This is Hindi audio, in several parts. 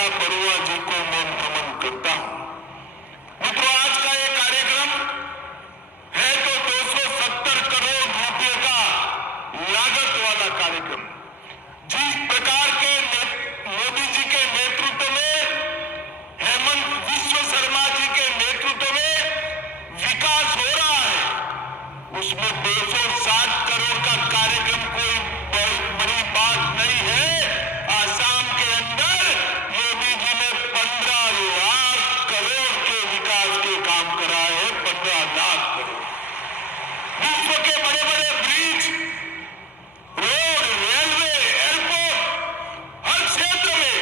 नेता बरुआ जी को मैं नमन करता हूं। मित्रों, आज का ये कार्यक्रम है तो 270 करोड़ रुपए का लागत वाला कार्यक्रम। जिस प्रकार के मोदी जी के नेतृत्व में, हेमंत विश्व शर्मा जी के नेतृत्व में विकास हो रहा है, उसमें 260 करोड़ का कार्यक्रम कोई बड़ी बात नहीं है। आसाम के अंदर मोदी जी ने 15 लाख करोड़ के विकास के काम कराए हैं। 15 लाख करोड़। विश्व के बड़े बड़े ब्रिज, रोड, रेलवे, एयरपोर्ट, हर क्षेत्र में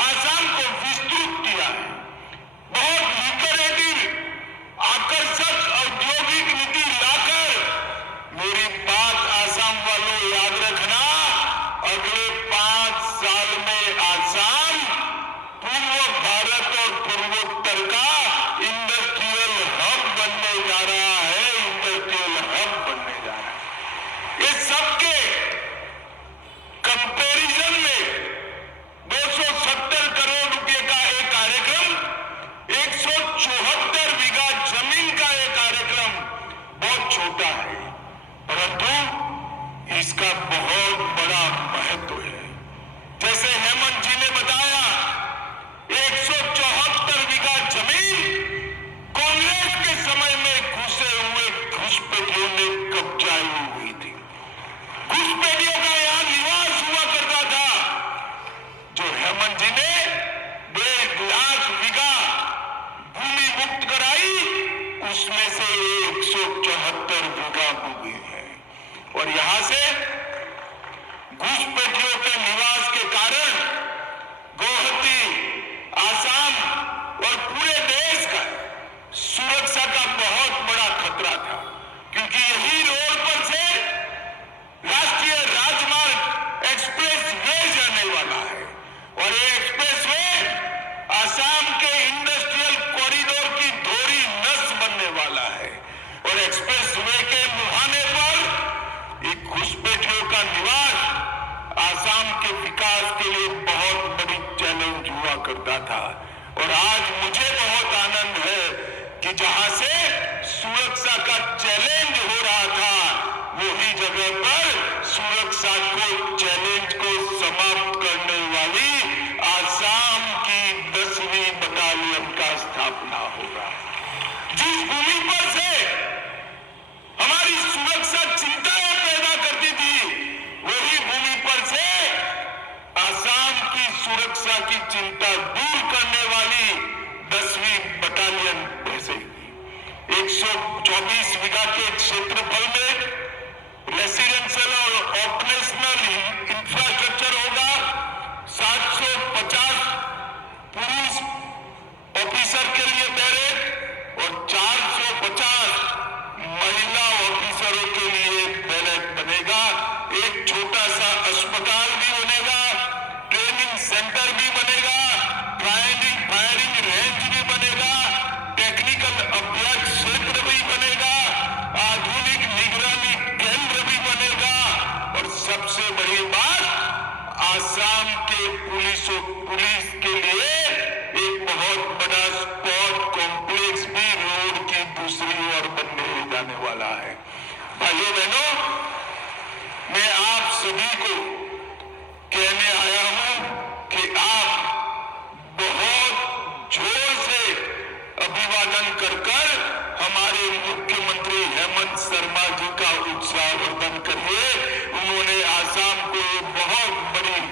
आसाम को विस्तृत किया है। बहुत लिबरेटिव, आकर्षक औद्योगिक नीति लाकर, मेरी बात आसाम वालों याद रखना, अगले 5 साल में आसाम पूर्व भारत और पूर्वोत्तर का इंडस्ट्रियल हब बनने जा रहा है। इंडस्ट्रियल हब बनने जा रहा है। ये सबके कंपैरिजन में 270 करोड़ रुपए का एक कार्यक्रम, 174 बीघा जमीन का एक कार्यक्रम बहुत छोटा है, परंतु इसका बहुत बड़ा महत्व है। जैसे हेमंत जी ने बताया, 174 बीघा जमीन कांग्रेस के समय में घुसे हुए घुसपैठियों ने कब्जाई हुई थी। घुसपैठियों का यहां निवास हुआ करता था, जो हेमंत जी ने 1.5 लाख बीघा भूमि मुक्त कराई, उसमें से 174 बीघा भूमि है। और यहां से घुसपैठियों के निवास के कारण गुवाहाटी, आसाम और पूरे देश का सुरक्षा का बहुत बड़ा खतरा था, क्योंकि यही रोड पर से राष्ट्रीय राजमार्ग एक्सप्रेस वे जाने वाला है। और ये एक्सप्रेस वे आसाम के इंडस्ट्रियल कॉरिडोर की धोरी नस बनने वाला है। और एक्सप्रेस वे के मुहाने पर एक घुसपैठियों का निवास आसाम के विकास के लिए बहुत बड़ी चैलेंज हुआ करता था। और आज मुझे बहुत आनंद है कि जहां से सुरक्षा का चैलेंज हो रहा था, वही जगह पर सुरक्षा को चैलेंज को समाप्त करने वाली आसाम की 10वीं बटालियन का स्थापना होगा। जिस भूमि पर से हमारी सुरक्षा चिंताएं पैदा करती थी, वही भूमि पर से आसाम की सुरक्षा की चिंता दूर करने वाली 10वीं बटालियन बैठेगी। 124 बीघा के क्षेत्रफल में रेसिडेंशियल और ऑपरेशनल इंफ्रास्ट्रक्चर होगा। 750 पुरुष ऑफिसर के लिए बैरक और 450 महिला ऑफिसरों के लिए बैरक बनेगा। एक छोटा सा अस्पताल भी बनेगा, ट्रेनिंग सेंटर भी बनेगा, फायरिंग रेंज भी बनेगा, टेक्निकल अभ्यास क्षेत्र भी बनेगा, आधुनिक निगरानी केंद्र भी बनेगा। और सबसे बड़ी बात, आसाम के पुलिस के लिए